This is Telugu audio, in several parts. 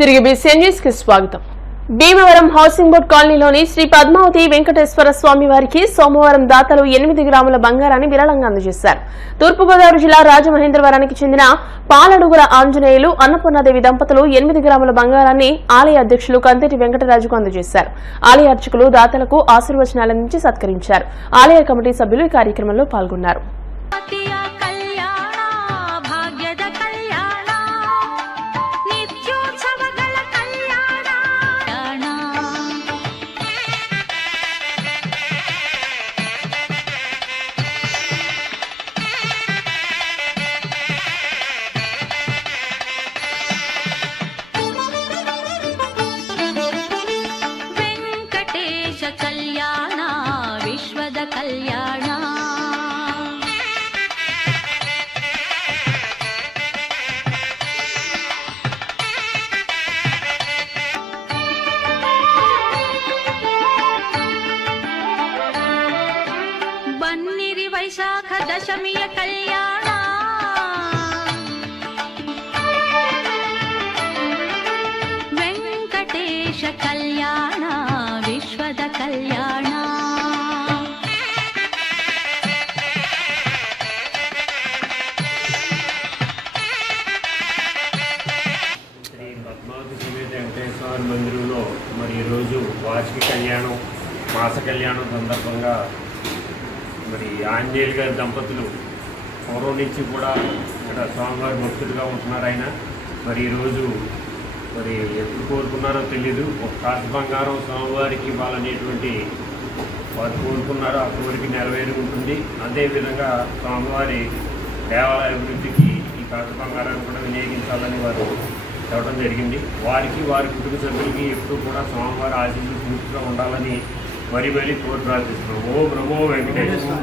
తిరిగి బీసీఎన్ న్యూస్ కి స్వాగతం. భీమవరం హౌసింగ్ బోర్డ్ కాలనీలోని శ్రీ పద్మావతి వెంకటేశ్వర స్వామి వారికి సోమవారం దాతలు 8 గ్రాముల బంగారాన్ని విరాళంగా అందజేశారు. తూర్పుగోదావరి జిల్లా రాజమహేంద్రవరానికి చెందిన పాలడుగుల ఆంజనేయులు అన్నపూర్ణాదేవి దంపతులు 8 గ్రాముల బంగారాన్ని ఆలయ అధ్యక్షులు కంతేటి వెంకటరాజుకు అందజేశారు. ఆలయ అర్చకులు దాతలకు ఆశీర్వచనాలందించి సత్కరించారు. ఆలయ కమిటీ సభ్యులు ఈ కార్యక్రమంలో పాల్గొన్నారు. వైశాఖ దశమియ కళ్యాణ వెంకటేశ కళ్యాణ విశ్వద కళ్యాణ శ్రీ పద్మావతి సమేత వెంకటేశ్వర మందిరంలో మరి ఈరోజు వార్షిక కళ్యాణం మాస కళ్యాణం సందర్భంగా మరి ఆంజనేయులు గారి దంపతులు పూర్వం నుంచి కూడా ఇక్కడ స్వామివారి భక్తుడిగా ఉంటున్నారు. ఆయన మరి ఈరోజు మరి ఎప్పుడు కోరుకున్నారో తెలీదు, ఒక కాసు బంగారం స్వామివారికి ఇవ్వాలనేటువంటి వారు కోరుకున్నారో ఆ కోరిక నెరవేరి ఉంటుంది. అదేవిధంగా స్వామివారి దేవాలయ అభివృద్ధికి ఈ కాసు బంగారాన్ని కూడా వినియోగించాలని వారు చెప్పడం జరిగింది. వారికి వారి కుటుంబ సభ్యులకి ఎప్పుడూ కూడా స్వామివారి ఆశీస్సులు పూర్తిగా ఉండాలని మరీ కోరి ప్రార్థిస్తున్నాం. ఓం నమో వెంకటేశ్వర.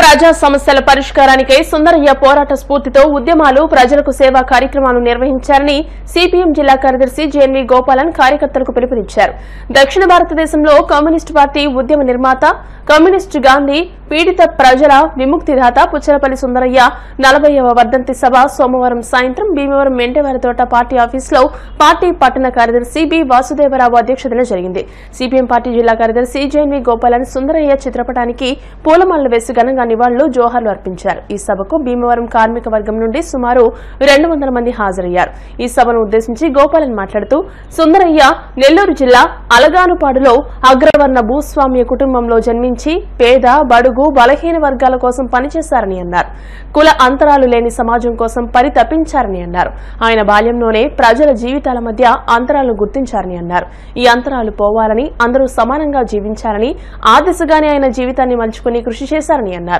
ప్రజా సమస్యల పరిష్కారానికై సుందరయ్య పోరాట స్ఫూర్తితో ఉద్యమాలు, ప్రజలకు సేవా కార్యక్రమాలు నిర్వహించారని సిపిఎం జిల్లా కార్యదర్శి జేఎన్వి గోపాలన్ కార్యకర్తలకు పిలుపునిచ్చారు. దక్షిణ భారతదేశంలో కమ్యూనిస్టు పార్టీ ఉద్యమ నిర్మాత, కమ్యూనిస్టు గాంధీ, పీడిత ప్రజల విముక్తిదాత పుచ్చలపల్లి సుందరయ్య 40వ వర్ధంతి సభ సోమవారం సాయంత్రం భీమవరం మెంటేవారితోట పార్టీ ఆఫీసులో పార్టీ పట్టణ కార్యదర్శి బి వాసుదేవరావు అధ్యక్షతన జరిగింది. సిపిఎం పార్టీ జిల్లా కార్యదర్శి జేఎన్వి గోపాలన్ సుందరయ్య చిత్రపటానికి పూలమాలలు వేసి ఘనంగా నివాళులు, జోహార్లు అర్పించారు. ఈ సభకు భీమవరం కార్మిక వర్గం నుండి సుమారు 200 మంది హాజరయ్యారు. ఈ సభను ఉద్దేశించి గోపాలన్ మాట్లాడుతూ, సుందరయ్య నెల్లూరు జిల్లా అలగానుపాడులో అగ్రవర్ణ భూస్వామ్య కుటుంబంలో జన్మించి పేద, బడుగు, బలహీన వర్గాల కోసం పనిచేశారని అన్నారు. కుల అంతరాలు లేని సమాజం కోసం పరితపించారని అన్నారు. ఆయన బాల్యంలోనే ప్రజల జీవితాల మధ్య అంతరాలను గుర్తించారని అన్నారు. ఈ అంతరాలు పోవాలని, అందరూ సమానంగా జీవించాలని, ఆ దిశగానే ఆయన జీవితాన్ని మలుచుకుని కృషి చేశారని అన్నారు.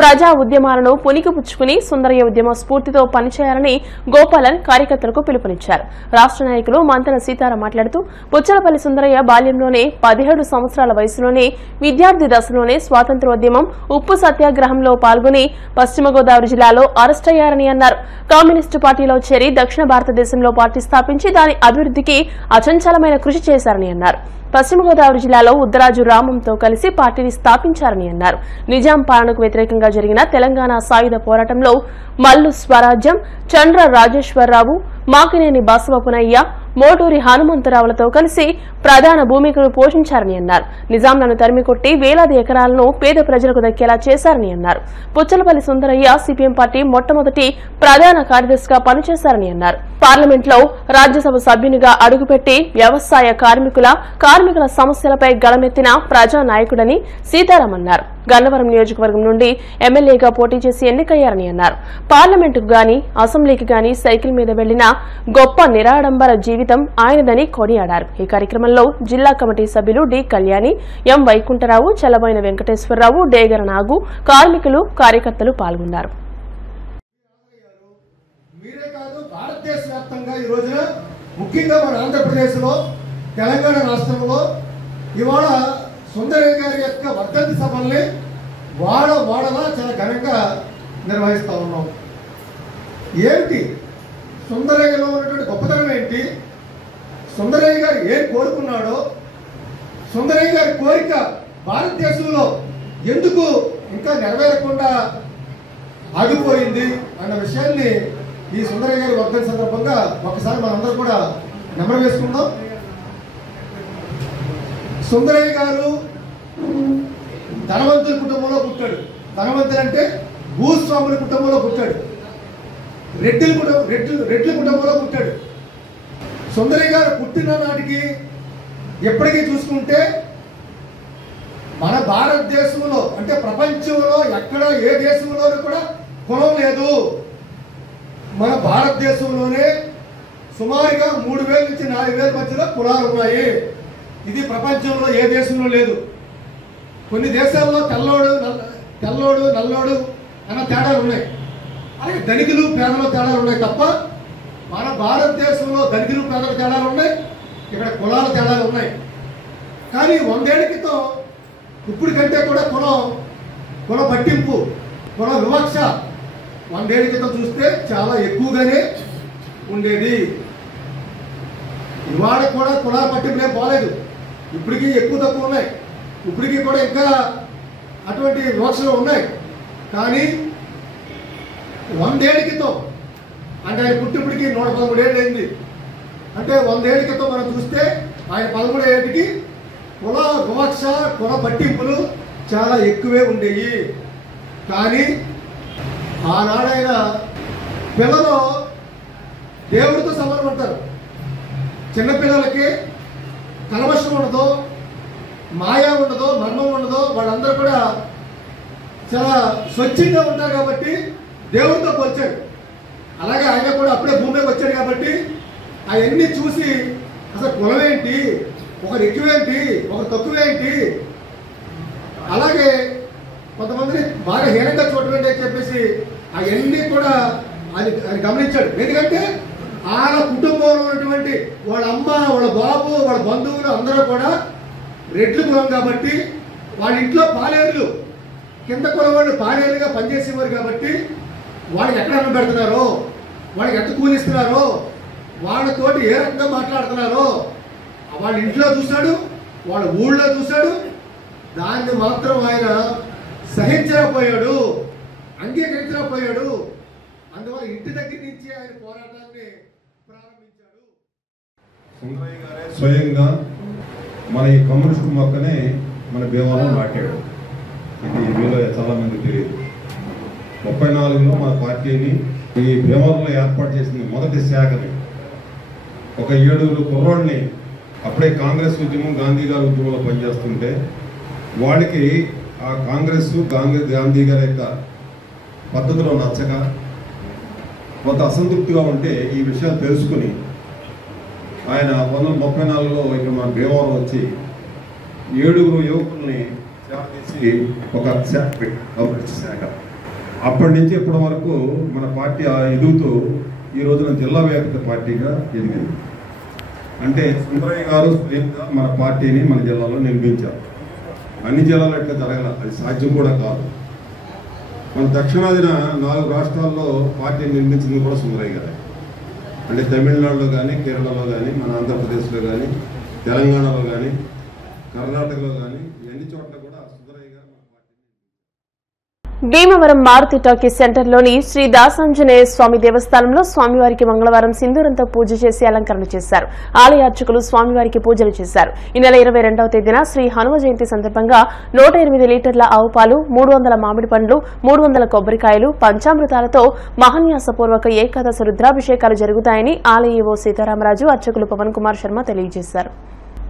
ప్రజా ఉద్యమాలను పుణికిపుచ్చుకుని సుందరయ్య ఉద్యమ స్ఫూర్తితో పనిచేయాలని గోపాలన్ కార్యకర్తలకు పిలుపునిచ్చారు. రాష్ట్ర నాయకులు మంతెన సీతారాం మాట్లాడుతూ, పుచ్చలపల్లి సుందరయ్య బాల్యంలోనే 17 సంవత్సరాల వయసులోనే విద్యార్థి దశలోనే స్వాతంత్ర్యోద్యమం, ఉప్పు సత్యాగ్రహంలో పాల్గొని పశ్చిమ గోదావరి జిల్లాలో అరెస్ట్ అయ్యారని అన్నారు. కమ్యూనిస్టు పార్టీలో చేరి దక్షిణ భారతదేశంలో పార్టీ స్థాపించి దాని అభివృద్ధికి అచంచలమైన కృషి చేశారని అన్నారు. పశ్చిమ గోదావరి జిల్లాలో ఉద్దరాజు రామంతో కలిసి పార్టీని స్థాపించారని అన్నారు. నిజాం పాలనకు వ్యతిరేకంగా జరిగిన తెలంగాణ సాయుధ పోరాటంలో మల్లు స్వరాజ్యం, చండ్ర రాజేశ్వరరావు, మాకినేని బసవపునయ్య, మోటూరి హనుమంతరావులతో కలిసి ప్రధాన భూమికను పోషించారని అన్నారు. నిజాంలను తరిమికొట్టి వేలాది ఎకరాలను పేద ప్రజలకు దక్కేలా చేశారని అన్నారు. పుచ్చలపల్లి సుందరయ్య సిపిఎం పార్టీ మొట్టమొదటి ప్రధాన కార్యదర్శిగా పనిచేశారని అన్నారు. పార్లమెంట్లో రాజ్యసభ సభ్యునిగా అడుగుపెట్టి వ్యవసాయ కార్మికుల సమస్యలపై గళమెత్తిన ప్రజా నాయకుడని సీతారాం అన్నారు. గన్నవరం నియోజకవర్గం నుండి ఎమ్మెల్యేగా పోటీ చేసి ఎన్నికయ్యారని అన్నారు. పార్లమెంటుకు గాని అసెంబ్లీకి గాని సైకిల్ మీద వెళ్లిన గొప్ప నిరాడంబర జీవితం ఆయనదని కొనియాడారు. ఈ కార్యక్రమంలో జిల్లా కమిటీ సభ్యులు డి కళ్యాణి, ఎం వైకుంఠరావు, చల్లబోయిన వెంకటేశ్వరరావు, డేగర నాగు, కార్మికులు, కార్యకర్తలు పాల్గొన్నారు. ముఖ్యంగా మన ఆంధ్రప్రదేశ్లో, తెలంగాణ రాష్ట్రంలో ఇవాళ సుందరయ్య గారి యొక్క వర్ధంతి సభల్ని వాడలా చాలా ఘనంగా నిర్వహిస్తూ ఉన్నాం. ఏంటి సుందరయ్యలో ఉన్నటువంటి గొప్పతనం ఏంటి, సుందరయ్య గారు ఏం కోరుకున్నాడో, సుందరయ్య గారి కోరిక భారతదేశంలో ఎందుకు ఇంకా నెరవేరకుండా ఆగిపోయింది అన్న విషయాన్ని ఈ సుందరయ్య గారి వర్ధంతి సందర్భంగా ఒకసారి మనందరూ కూడా నెమరు వేసుకుందాం. సుందరయ్య గారు ధనవంతుల కుటుంబంలో పుట్టాడు. ధనవంతులు అంటే భూస్వాముల కుటుంబంలో పుట్టాడు. రెడ్ల కుటుంబంలో పుట్టాడు. సుందరయ్య గారు పుట్టిన నాటికి ఎప్పటికీ చూసుకుంటే మన భారతదేశంలో అంటే ప్రపంచంలో ఎక్కడ ఏ దేశంలోనూ కూడా కులం లేదు. మన భారతదేశంలోనే సుమారుగా 3,000 నుంచి 4,000 మధ్యలో కులాలు ఉన్నాయి. ఇది ప్రపంచంలో ఏ దేశంలో లేదు. కొన్ని దేశాల్లో తెల్లోడు నల్లోడు అన్న తేడాలు ఉన్నాయి. అలాగే ధనికులు పేదల తేడాలు ఉన్నాయి తప్ప మన భారతదేశంలో ధనికులు పేదల తేడాలు ఉన్నాయి, ఇక్కడ కులాల తేడాలు ఉన్నాయి. కానీ 100 ఏళ్ల క్రితం ఇప్పుడు కంటే కూడా కుల పట్టింపు, కుల వివక్ష 100 ఏళ్ల క్రితం చూస్తే చాలా ఎక్కువగానే ఉండేది. ఇవాళ కూడా కులాల పట్టింపులే పోలేదు. ఇప్పటికీ ఎక్కువ తక్కువ ఉన్నాయి. ఇప్పటికీ కూడా ఇంకా అటువంటి వివక్షలు ఉన్నాయి. కానీ 100 ఏళ్ల క్రితం అంటే ఆయన పుట్టిప్పటికి 113 ఏళ్ళు అయింది. అంటే 100 ఏళ్ల క్రితం మనం చూస్తే ఆయన 13 ఏళ్ళకి కుల వివక్ష, కుల పట్టింపులు చాలా ఎక్కువే ఉండేవి. కానీ ఆనాడైన పిల్లలు దేవుడితో సమానం అంటారు. చిన్నపిల్లలకి కలవశం ఉండదు, మాయా ఉండదు, మర్మం ఉండదు. వాళ్ళందరూ కూడా చాలా స్వచ్ఛంగా ఉంటారు కాబట్టి దేవుడితో పోల్చాడు. అలాగే ఆయన కూడా అప్పుడే భూమిలోకి వచ్చాడు కాబట్టి అవన్నీ చూసి అసలు కులం ఏంటి, ఒకరు ఎక్కువేంటి, ఒకరు తక్కువేంటి, అలాగే కొంతమందిని బాగా హీనంగా చూడటం అని చెప్పేసి అవన్నీ కూడా అది గమనించాడు. ఎందుకంటే ఆయన కుటుంబంలో ఉన్నటువంటి వాళ్ళ అమ్మ, వాళ్ళ బాబు, వాళ్ళ బంధువులు అందరూ కూడా రెడ్లు కులం కాబట్టి వాళ్ళ ఇంట్లో పాలేరులు, కింద కులం వాళ్ళు పాలేరుగా పనిచేసేవారు కాబట్టి వాళ్ళకి ఎక్కడ అన్నం పెడుతున్నారో, వాళ్ళకి ఎంత కూలిస్తున్నారో, వాళ్ళతోటి ఏ రకంగా మాట్లాడుతున్నారో వాళ్ళ ఇంట్లో చూశాడు, వాళ్ళ ఊళ్ళో చూశాడు. దాన్ని మాత్రం ఆయన సహించలేకపోయాడు, అంగీకరించలేకపోయాడు. అందువల్ల ఇంటి దగ్గర నుంచి ఆయన పోరాటాన్ని ప్రారంభించాడు. సుందరయ్య గారే స్వయంగా మన ఈ కమ్యూనిస్టు మొక్కనే మన భీమవరం నాటాడు. ఇది మీలో చాలా మంది తెలియదు. 34లో మన పార్టీని ఈ భీమవరంలో ఏర్పాటు చేసింది మొదటి శాఖని. ఒక 7 కుర్రాడిని అప్పుడే కాంగ్రెస్ ఉద్యమం, గాంధీ గారి ఉద్యమంలో పనిచేస్తుంటే వాళ్ళకి ఆ కాంగ్రెస్ గాంధీ గారి యొక్క పద్ధతిలో నచ్చక కొంత అసంతృప్తిగా ఉంటే ఈ విషయాలు తెలుసుకుని ఆయన 1934లో ఇక్కడ మన భీమవరం వచ్చి 7 యువకుల్ని చేసి ఒక శాఖ పెట్టారు, శాఖ. అప్పటి నుంచి ఇప్పటి వరకు మన పార్టీ ఎదుగుతూ ఈ రోజున జిల్లా వ్యాప్త పార్టీగా ఎదిగింది. అంటే సుందరయ్య గారు స్వయంగా మన పార్టీని మన జిల్లాలో నిర్మించారు. అన్ని జిల్లాలో ఇట్లా జరగాల, అది సాధ్యం కూడా కాదు. మన దక్షిణాదిన 4 రాష్ట్రాల్లో పార్టీని నిర్మించింది కూడా సుందరయ్య గారే. అంటే తమిళనాడులో కానీ, కేరళలో కానీ, మన ఆంధ్రప్రదేశ్లో కానీ, తెలంగాణలో కానీ, కర్ణాటకలో కానీ అన్ని చోట్ల కూడా సుందరయ్య గారు మన పార్టీ. భీమవరం మారుతి టాకీస్ సెంటర్లోని శ్రీ దాసాంజనేయ స్వామి దేవస్థానంలో స్వామివారికి మంగళవారం సింధూరంతో పూజ చేసి అలంకరణ చేశారు. ఆలయ అర్చకులు స్వామివారికి పూజలు చేశారు. ఈ నెల 22వ తేదీన శ్రీ హనుమ జయంతి సందర్భంగా 108 లీటర్ల ఆవు పాలు, 300 మామిడి పండ్లు, 300 కొబ్బరికాయలు, పంచామృతాలతో మహాన్యాసపూర్వక ఏకాదశ రుద్రాభిషేకాలు జరుగుతాయని ఆలయ ఈవో సీతారామరాజు, అర్చకులు పవన్ కుమార్ శర్మ తెలియజేశారు.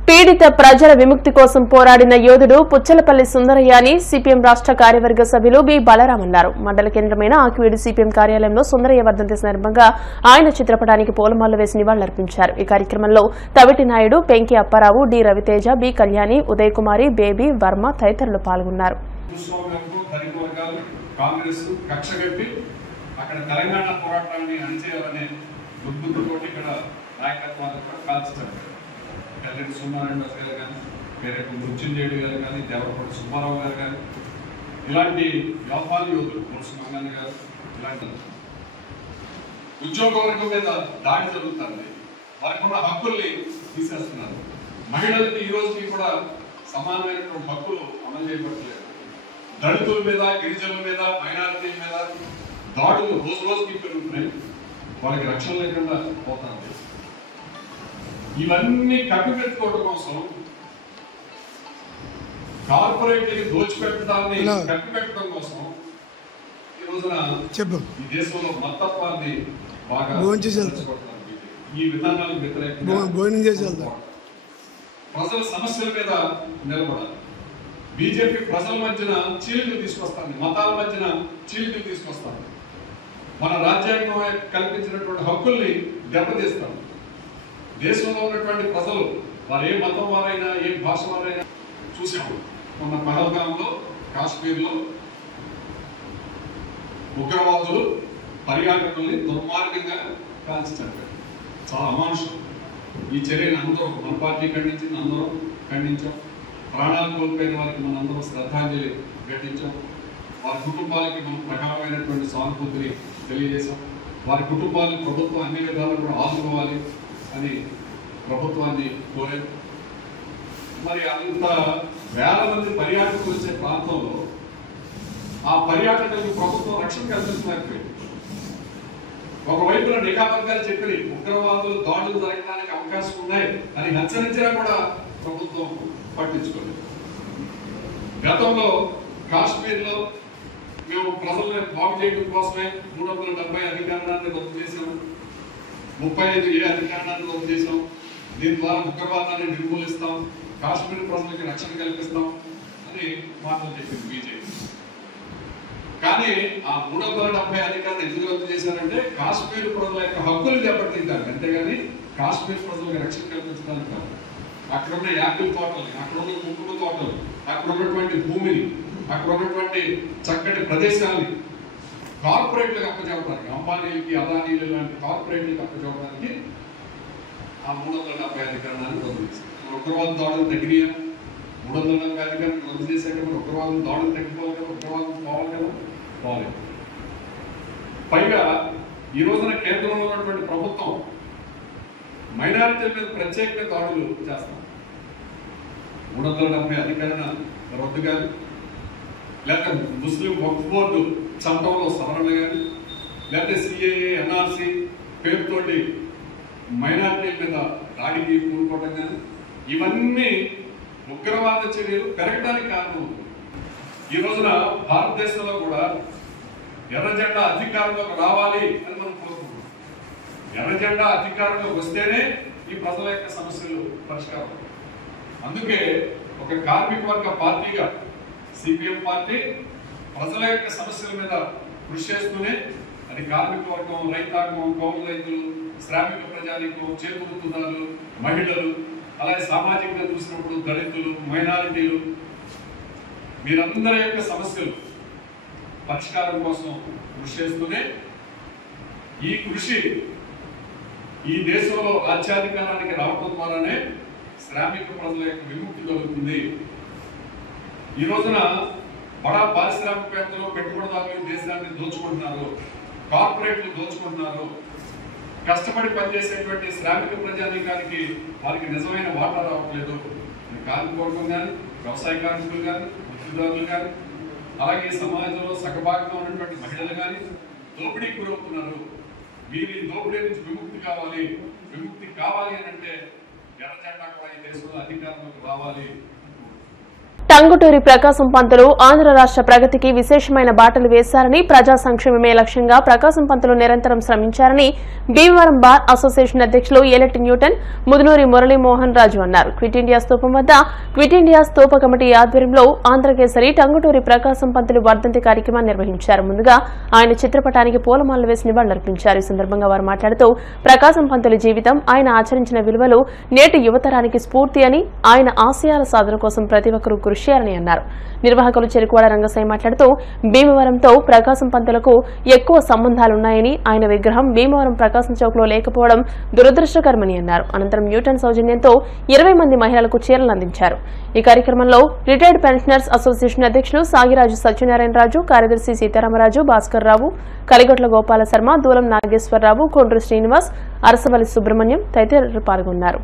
పీడిత ప్రజల విముక్తి కోసం పోరాడిన యోధుడు పుచ్చలపల్లి సుందరయ్య అని సిపిఎం రాష్ట్ర కార్యవర్గ సభ్యులు బి బలరాం అన్నారు. మండల కేంద్రమైన ఆకివీడు సిపిఎం కార్యాలయంలో సుందరయ్య వర్ధంతి సందర్భంగా ఆయన చిత్రపటానికి పూలమాలలు వేసి నివాళులర్పించారు. ఈ కార్యక్రమంలో తవిటి నాయుడు, పెంకి అప్పారావు, డి రవితేజ, బి కళ్యాణి, ఉదయ్ కుమారి, బేబీ, వర్మ తదితరులు పాల్గొన్నారు. కల్లెడి సుబ్బారాయుడు గారు కానీ, పేరెట్టు మృత్యుంజయుడు గారు కానీ, దేవరపల్లి సుబ్బారావు గారు కానీ, ఇలాంటి వ్యాపార యోధులు మురుసు మంగన్న గారు, ఇలాంటి ఉద్యోగ వర్గం మీద దాడి జరుగుతుంది. వారికి కూడా హక్కుల్ని తీసేస్తున్నారు. మహిళలకి ఈ రోజుకి కూడా సమానమైనటువంటి హక్కులు అమలు చేయబట్టలేదు. దళితుల మీద, గిరిజనుల మీద, మైనారిటీల మీద దాడులు రోజు రోజుకి పెరుగుతున్నాయి. వాళ్ళకి రక్షణ లేకుండా పోతాను. ఇవన్నీ కప్పిపెట్టుకోవడం కోసం కార్పొరేట్లకి దోచిపెట్టడాన్ని కప్పిపెట్టడం కోసం ఈ రోజున ఈ దేశంలో మతత్వాన్ని బాగా ఈ విధానాలకు వ్యతిరేకంగా ప్రజల సమస్యల మీద నిలబడాలి. బీజేపీ ప్రజల మధ్యన చీలికలు తీసుకొస్తాను, మతాల మధ్యన చీలికలు తీసుకొస్తాను, మన రాజ్యాంగం కల్పించినటువంటి హక్కుల్ని దెబ్బతీస్తాం. దేశంలో ఉన్నటువంటి ప్రజలు వారు ఏ మతం వారైనా ఏ భాష వారైనా చూసాము. మొన్న పహల్గాంలో కాశ్మీర్లో ఉగ్రవాదులు పర్యాటకుల్ని దుర్మార్గంగా కాల్చి చంపారు. చాలా అమానుషం. ఈ చర్యను అందరూ మన పార్టీ ఖండించింది, అందరూ ఖండించాం. ప్రాణాలు కోల్పోయిన వారికి మనందరం శ్రద్ధాంజలి ఘటించాం. వారి కుటుంబాలకి మనం ప్రకారమైనటువంటి సానుభూతిని తెలియజేశాం. వారి కుటుంబాలను ప్రభుత్వం అన్ని విధాలు కూడా ఆదుకోవాలి అని ప్రభుత్వాన్ని కోరాం. మరి అంత వేల మంది పర్యాటకులు వచ్చే ప్రాంతంలో ఆ పర్యాటకులకు ప్రభుత్వం రక్షణ కల్పించలేకపోయింది. ఒకవైపున నిఘా వర్గాలు చెప్పి ఉగ్రవాదులు దాడులు జరగడానికి అవకాశం ఉన్నాయి అని హెచ్చరించినా కూడా ప్రభుత్వం పట్టించుకోలేదు. గతంలో కాశ్మీర్లో మేము ప్రజలను బాగు చేయడం కోసమే 370 అధికారాన్ని రద్దు చేశాం, 35A అధికారాన్ని రద్దు చేశాం. దీని ద్వారా ఉగ్రవాదాన్ని నిర్మూలిస్తాం, కాశ్మీర్ ప్రజలకి రక్షణ కల్పిస్తాం అని మాటలు చెప్పింది బీజేపీ. కానీ ఆ 370 అధికారాన్ని ఎందుకు రద్దు చేశారంటే కాశ్మీర్ ప్రజల యొక్క హక్కులు దెబ్బతింటారు, అంతేగాని కాశ్మీర్ ప్రజలకు రక్షణ కల్పించడానికి కాదు. అక్కడ ఉన్న యాపిల్ తోటల్ని, అక్కడ ఉన్న కుంకుమ తోటలు, అక్కడ ఉన్నటువంటి భూమిని, అక్కడ ఉన్నటువంటి చక్కటి ప్రదేశాలని కార్పొరేట్లకు అప్పచెప్పడానికి, అంబానీలకి అదానీలు లాంటి కార్పొరేట్లకు అప్పచెప్పడానికి ఆ 370 అధికారాన్ని రద్దు చేశారు. ఉగ్రవాద దాడులు తగ్గినాయా? 370 అధికారాన్ని రద్దు చేశాక మరి ఉగ్రవాదం దాడులు తగ్గిపోవాలి కదా, ఉగ్రవాదం పోవాలి కదా, పోలేదు. పైగా ఈ రోజున కేంద్రంలో ఉన్నటువంటి ప్రభుత్వం మైనారిటీల మీద ప్రత్యేకంగా దాడులు చేస్తాం. 370 అధికారాన్ని రద్దు కానీ, లేక ముస్లిం వక్ఫ్ బోర్డు చట్టంలో సవరణ కానీ, లేకపోతే CAA NRC పేరుతోటి మైనారిటీల మీద దాడికి కూడుకోవడం కానీ, ఇవన్నీ ఉగ్రవాద చర్యలు పెరగడానికి కారణం. ఈ రోజున భారతదేశంలో కూడా ఎర్ర జెండా అధికారంలోకి రావాలి అని మనం కోరుకుంటున్నాం. ఎర్ర జెండా అధికారంలోకి వస్తేనే ఈ ప్రజల యొక్క సమస్యలు పరిష్కారం. అందుకే ఒక కార్మిక వర్గ పార్టీగా CPM పార్టీ ప్రజల యొక్క సమస్యల మీద కృషి చేస్తూనే, అది కార్మిక వర్గం, రైతాంగం, కౌలు రైతులు, శ్రామిక ప్రజానీకం, చేకూరుతున్నారు, మహిళలు, అలాగే సామాజికంగా చూసినప్పుడు దళితులు, మైనారిటీలు, వీరందరి యొక్క సమస్యలు పరిష్కారం కోసం కృషి చేస్తూనే ఈ కృషి ఈ దేశంలో రాజ్యాధికారానికి రావడం ద్వారానే శ్రామిక ప్రజల యొక్క విముక్తి కలుగుతుంది. ఈ రోజున బడా పారిశ్రామికవేత్తలు, పెట్టుబడిదారులు దేశాన్ని దోచుకుంటున్నారు, కార్పొరేట్లు దోచుకుంటున్నారు. కష్టపడి పనిచేసేటువంటి శ్రామిక ప్రజానీకానికి వారికి నిజమైన వాటా రావట్లేదు. కార్మిక వర్గం కానీ, వ్యవసాయ కార్మికులు కానీ, వృత్తిదారులు కానీ, అలాగే సమాజంలో సగభాగంగా ఉన్నటువంటి మహిళలు కానీ దోపిడీకి గురవుతున్నారు. వీరి దోపిడీ నుంచి విముక్తి కావాలి అని అంటే ఎర్ర జెండా కూడా ఈ దేశంలో అధికారంలోకి రావాలి. టంగుటూరి ప్రకాశం పంతులు ఆంధ్ర రాష్ట్ర ప్రగతికి విశేషమైన బాటలు వేశారని, ప్రజా సంక్షేమమే లక్ష్యంగా ప్రకాశం పంతులు నిరంతరం శ్రమించారని భీమవరం బార్ అసోసియేషన్ అధ్యక్షులు ఏలటి న్యూటన్, ముదునూరి మురళీమోహన్ రాజు అన్నారు. క్విట్ ఇండియా స్తూపం వద్ద క్విట్ ఇండియా స్తూప కమిటీ ఆధ్వర్యంలో ఆంధ్రకేసరి టంగుటూరి ప్రకాశం పంతులు వర్ధంతి కార్యక్రమాన్ని నిర్వహించారు. ముందుగా ఆయన చిత్రపటానికి పూలమాలలు వేసి నివాళులర్పించారు. ఈ సందర్భంగా వారు మాట్లాడుతూ ప్రకాశం పంతులు జీవితం, ఆయన ఆచరించిన విలువలు నేటి యువతరానికి స్ఫూర్తి అని, ఆయన ఆశయాల సాధన కోసం ప్రతి ఒక్కరూ కృషి చేయాలని అన్నారు. నిర్వాహకులు చెరుకువాడ రంగసాయి మాట్లాడుతూ భీమవరంతో ప్రకాశం పంతులకు ఎక్కువ సంబంధాలున్నాయని, ఆయన విగ్రహం భీమవరం ప్రకాశం చౌక్ లో లేకపోవడం దురదృష్టకరమని అన్నారు. అనంతరం న్యూటన్ సౌజన్యంతో 20 మంది మహిళలకు చీరలు అందించారు. ఈ కార్యక్రమంలో రిటైర్డ్ పెన్షనర్స్ అసోసియేషన్ అధ్యక్షులు సాగిరాజు సత్యనారాయణరాజు, కార్యదర్శి సీతారామరాజు, భాస్కర్ రావు, కలిగొట్ల గోపాల శర్మ, దూలం నాగేశ్వరరావు, కొండ్రు శ్రీనివాస్, అరసవల్లి సుబ్రహ్మణ్యం తదితరులు పాల్గొన్నారు.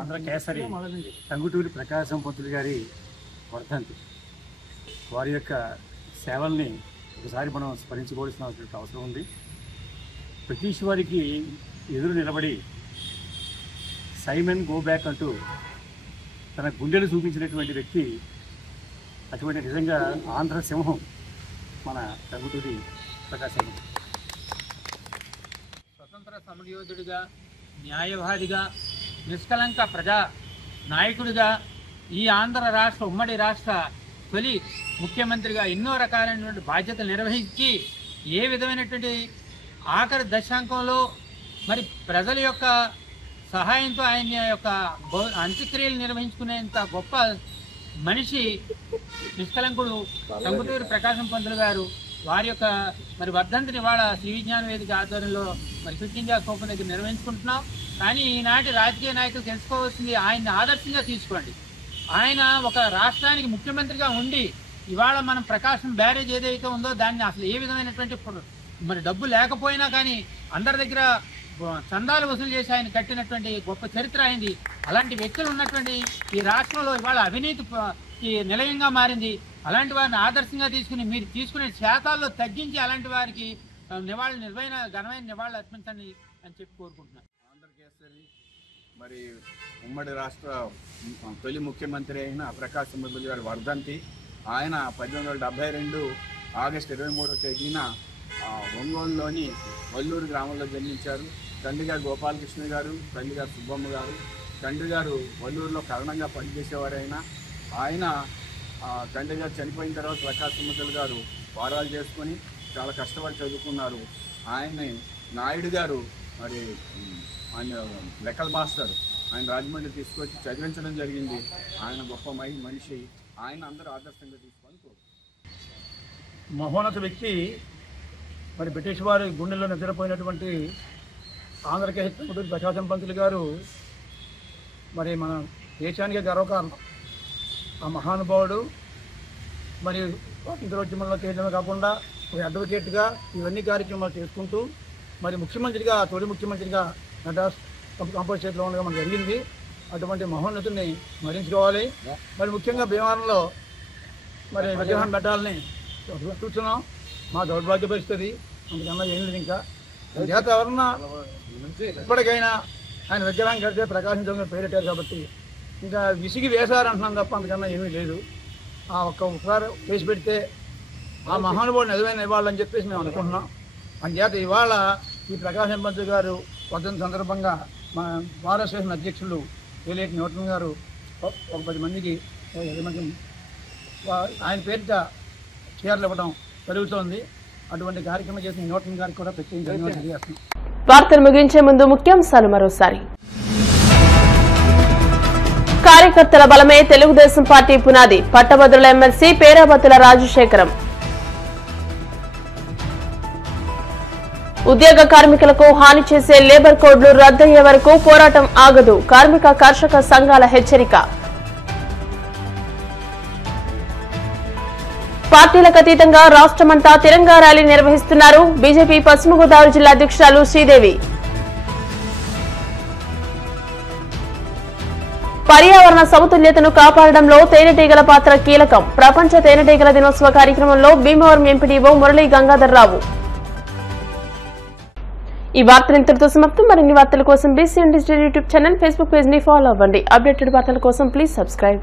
ఆంధ్రకేసరి టంగుటూరి ప్రకాశం పంతులు గారి వర్ధంతి, వారి యొక్క సేవల్ని ఒకసారి మనం స్మరించుకోవాల్సిన అవసరం ఉంది. బ్రిటిష్ వారికి ఎదురు నిలబడి సైమన్ గో బ్యాక్ అంటూ తన గుండెలు చూపించినటువంటి వ్యక్తి. అటువంటి నిజంగా ఆంధ్ర సింహం మన టంగుటూరి ప్రకాశం. స్వతంత్ర సమరయోధుడిగా, న్యాయవాదిగా, నిష్కలంక ప్రజా నాయకుడిగా, ఈ ఆంధ్ర రాష్ట్ర ఉమ్మడి రాష్ట్ర తొలి ముఖ్యమంత్రిగా ఎన్నో రకాలైనటువంటి బాధ్యతలు నిర్వహించి ఏ విధమైనటువంటి ఆఖరి దశాంకంలో మరి ప్రజల యొక్క సహాయంతో ఆయన యొక్క అంత్యక్రియలు నిర్వహించుకునేంత గొప్ప మనిషి నిష్కలంకుడు టంగుటూరి ప్రకాశం పంతులు గారు. వారి యొక్క మరి వర్ధంతిని వాళ్ళ శ్రీ విజ్ఞాన వేదిక ఆధ్వర్యంలో మరి ఫిట్ ఇండియా స్థూపం దగ్గర నిర్వహించుకుంటున్నాం. కానీ ఈనాటి రాజకీయ నాయకులు తెలుసుకోవాల్సింది ఆయన్ని ఆదర్శంగా తీసుకోండి. ఆయన ఒక రాష్ట్రానికి ముఖ్యమంత్రిగా ఉండి ఇవాళ మనం ప్రకాశం బ్యారేజ్ ఏదైతే ఉందో దాన్ని అసలు ఏ విధమైనటువంటి మరి డబ్బు లేకపోయినా కానీ అందరి దగ్గర చందాలు వసూలు చేసి ఆయన కట్టినటువంటి గొప్ప చరిత్ర అయింది. అలాంటి వ్యక్తులు ఉన్నటువంటి ఈ రాష్ట్రంలో ఇవాళ అవినీతి నిలయంగా మారింది. అలాంటి వారిని ఆదర్శంగా తీసుకుని మీరు తీసుకునే శాతాల్లో తగ్గించి అలాంటి వారికి ఘనమైన నివాళులు అర్పించండి అని చెప్పి కోరుకుంటున్నాను. ఆంధ్రకేసరి మరి ఉమ్మడి రాష్ట్ర తొలి ముఖ్యమంత్రి అయిన ప్రకాశం పంతులు గారి వర్ధంతి. ఆయన 1872 ఆగస్టు 23వ తేదీన ఒంగోలులోని వల్లూరు గ్రామంలో జన్మించారు. తండ్రి గారు గోపాలకృష్ణ గారు, తల్లి గారు సుబ్బమ్మ గారు. తండ్రి గారు వల్లూరులో కారణంగా పనిచేసేవారైనా ఆయన తండ్రి గారు చనిపోయిన తర్వాత ప్రకాశం పంతులు గారు వారాలు చేసుకొని చాలా కష్టపడి చదువుకున్నారు. ఆయన్ని నాయుడు గారు మరి ఆయన లెక్కల మాస్టర్ ఆయన రాజమండ్రి తీసుకొచ్చి చదివించడం జరిగింది. ఆయన గొప్ప మనిషి. ఆయన అందరూ ఆదర్శంగా తీసుకొని మహోన్నత వ్యక్తి. మరి బ్రిటిష్ వారి గుండెల్లో నిద్రపోయినటువంటి ఆంధ్రకేసరి ప్రకాశం పంతులు గారు మరి మన దేశానికి గర్వకారణం. ఆ మహానుభావుడు మరి స్వాతంత్రోద్యమంలో చేయడమే కాకుండా ఒక అడ్వకేట్గా ఇవన్నీ కార్యక్రమాలు చేసుకుంటూ మరి ముఖ్యమంత్రిగా తొలి ముఖ్యమంత్రిగా మద్రాస్ కంపల్సరీలో ఉండగా మనకు జరిగింది. అటువంటి మహోన్నతుని స్మరించుకోవాలి. మరి ముఖ్యంగా భీమవరంలో మరి విగ్రహం పెట్టాలని చూస్తున్నాం. మా దౌర్భాగ్య పరిస్థితి అందుకన్నా ఏం లేదు. ఇంకా చేత ఎవరన్నా ఇప్పటికైనా ఆయన విగ్రహం కడితే ప్రకాశం చౌదరి పేరెట్టారు కాబట్టి ఇంకా విసిగి వేశారంటున్నాం తప్ప అందుకన్నా ఏమీ లేదు. ఆ ఒక్కసారి చేసి పెడితే ఆ మహానుభావుడు నిజమైన ఇవ్వాలని చెప్పేసి మేము అనుకుంటున్నాం. అందుచేత ఇవాళ ఈ ప్రకాశం పంతులు గారు వర్ధంతి సందర్భంగా మా భారత అసోసియేషన్ అధ్యక్షులు ఏలేటి న్యూటన్ గారు ఒక 10 మందికి ఆయన పేరిట చీరలు ఇవ్వడం జరుగుతోంది. అటువంటి కార్యక్రమం చేసిన న్యూటన్ గారికి కూడా ప్రత్యేకంగా తెలియజేస్తున్నాం. వార్తలు ముగించే ముందు ముఖ్యాంశాలు మరోసారి. కార్యకర్తల బలమే తెలుగుదేశం పార్టీ పునాది. పట్టభద్రుల ఎమ్మెల్సీ పేరాబత్తుల రాజశేఖరం. ఉద్యోగ కార్మికులకు హాని చేసే లేబర్ కోడ్లు రద్దయ్యే వరకు పోరాటం ఆగదు. కార్మిక కర్షక సంఘాల హెచ్చరిక. పార్టీలకు అతీతంగా రాష్ట్రమంతా తిరంగా ర్యాలీ నిర్వహిస్తున్నారు. బీజేపీ పశ్చిమ గోదావరి జిల్లా అధ్యక్షురాలు శ్రీదేవి. పర్యావరణ సమతుల్యతను కాపాడడంలో తేనెటీగల పాత్ర కీలకం. ప్రపంచ తేనెటీగల దినోత్సవ కార్యక్రమంలో భీమవరం ఎంపీడీఓ మురళీ గంగాధర్ రావు. ఈ వార్తలు ఇంతటితో సమాప్తం. మరిన్ని వార్తల కోసం BCN digital YouTube channel, Facebook page ని ఫాలో అవ్వండి. అప్డేటెడ్ వార్తల కోసం ప్లీజ్ సబ్స్క్రైబ్.